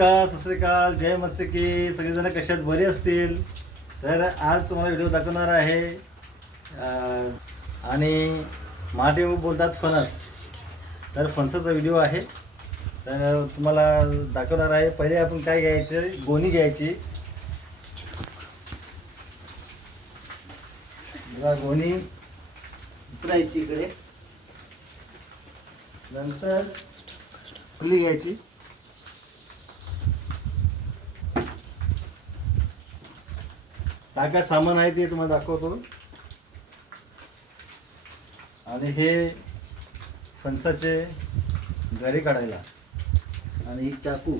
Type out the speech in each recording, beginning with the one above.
नमस्कार सत श्री अकाल जय मत्स्य की सगळेजण कशात बरे असतील? तर आज तुम्हाला व्हिडिओ दाखवणार आहे आणि मराठी बोलतात फणस. तर फणसाचा व्हिडिओ आहे. तर तुम्हाला दाखवणार आहे पहिले आपण काय घ्यायचं? गोणी घ्यायची. गोणी. उतरायची इकडे. नंतर फुली घ्यायची. काय काय सामान आहे ते तुम्हाला दाखवतो. आणि हे फणसाचे गरे काढायला. आणि ही चाकू.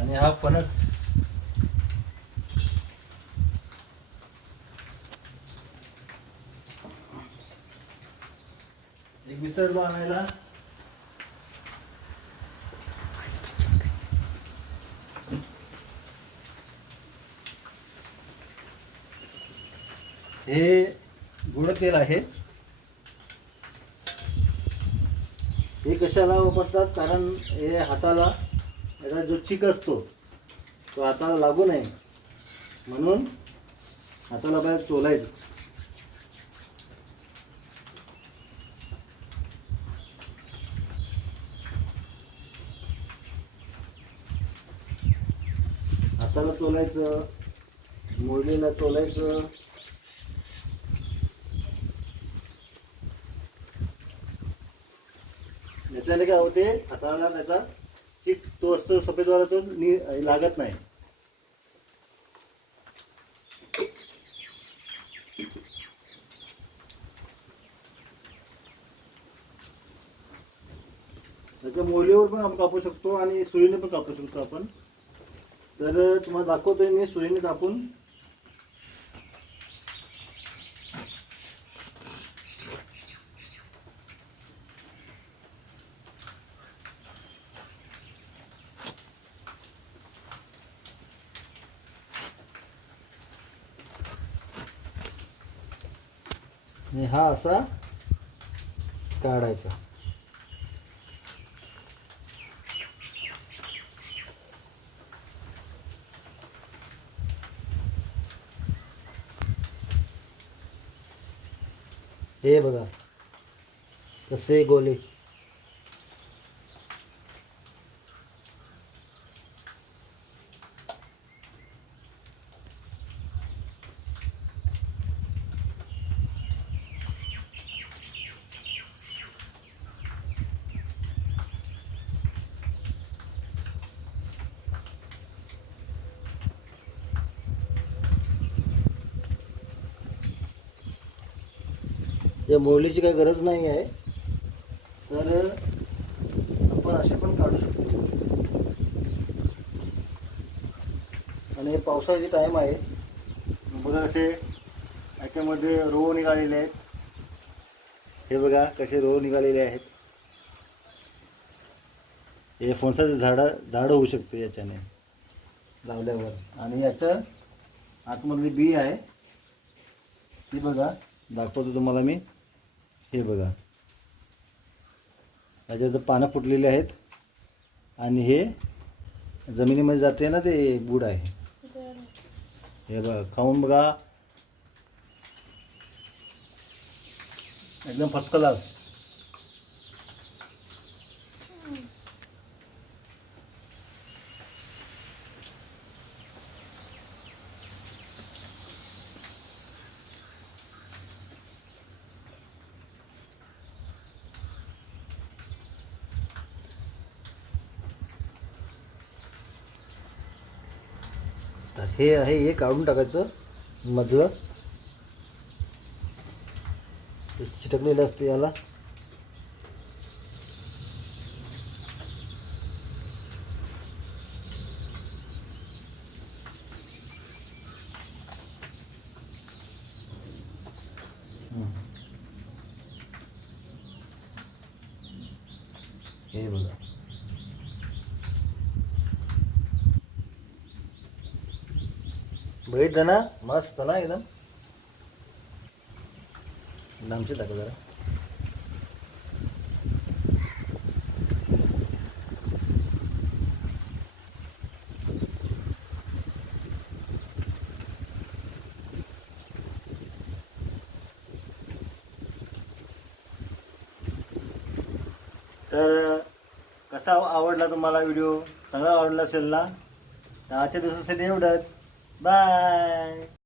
आणि हा फणस. एक विसरलो आणायला हे गुड तेल आहे. हे कशाला वापरतात? कारण हे हाताला याचा जो चिक असतो तो हाताला लागू नये. म्हणून हाताला बाहेर चोलायचं. हाताला चोलायचं मोडलेला चोलायचं. याच्याने काय होते हाताळला त्याचा सीट तो असतो सफेद वाला तो नि लागत नाही. त्याच्या मोलीवर पण आपण कापू शकतो आणि सुरीने पण कापू शकतो आपण. तर तुम्हाला दाखवतोय मी सुरीने कापून. आणि हा असा काढायचा. हे बघा कसे गोले. या मोरलीची काही गरज नाही आहे. तर आपण असे पण काढू शकतो. आणि हे पावसाळ्याचे टाईम आहे. बघा असे याच्यामध्ये रोह निघालेले आहेत. हे बघा कसे रोह निघालेले आहेत. हे फणसाचे झाडं झाडं होऊ शकते याच्याने. लावल्यावर. आणि याचं आतमधली बी आहे. ती बघा दाखवतो तुम्हाला मी. हे बघा. त्याच्यात पानं फुटलेली आहेत आणि हे जमिनीमध्ये जाते ना ते गुड आहे. हे बघा खाऊन बघा. एकदम फर्स्ट क्लास तर हे आहे हे काढून टाकायचं मधलं. चिटकलेलं असते याला. हे बघा. भेट ना? मस्त ना एकदम. लांबची दाखव जरा. तर कसा आवडला तुम्हाला व्हिडिओ? चांगला आवडला असेल ना? तर आजच्या दिवसासाठी एवढंच. Bye!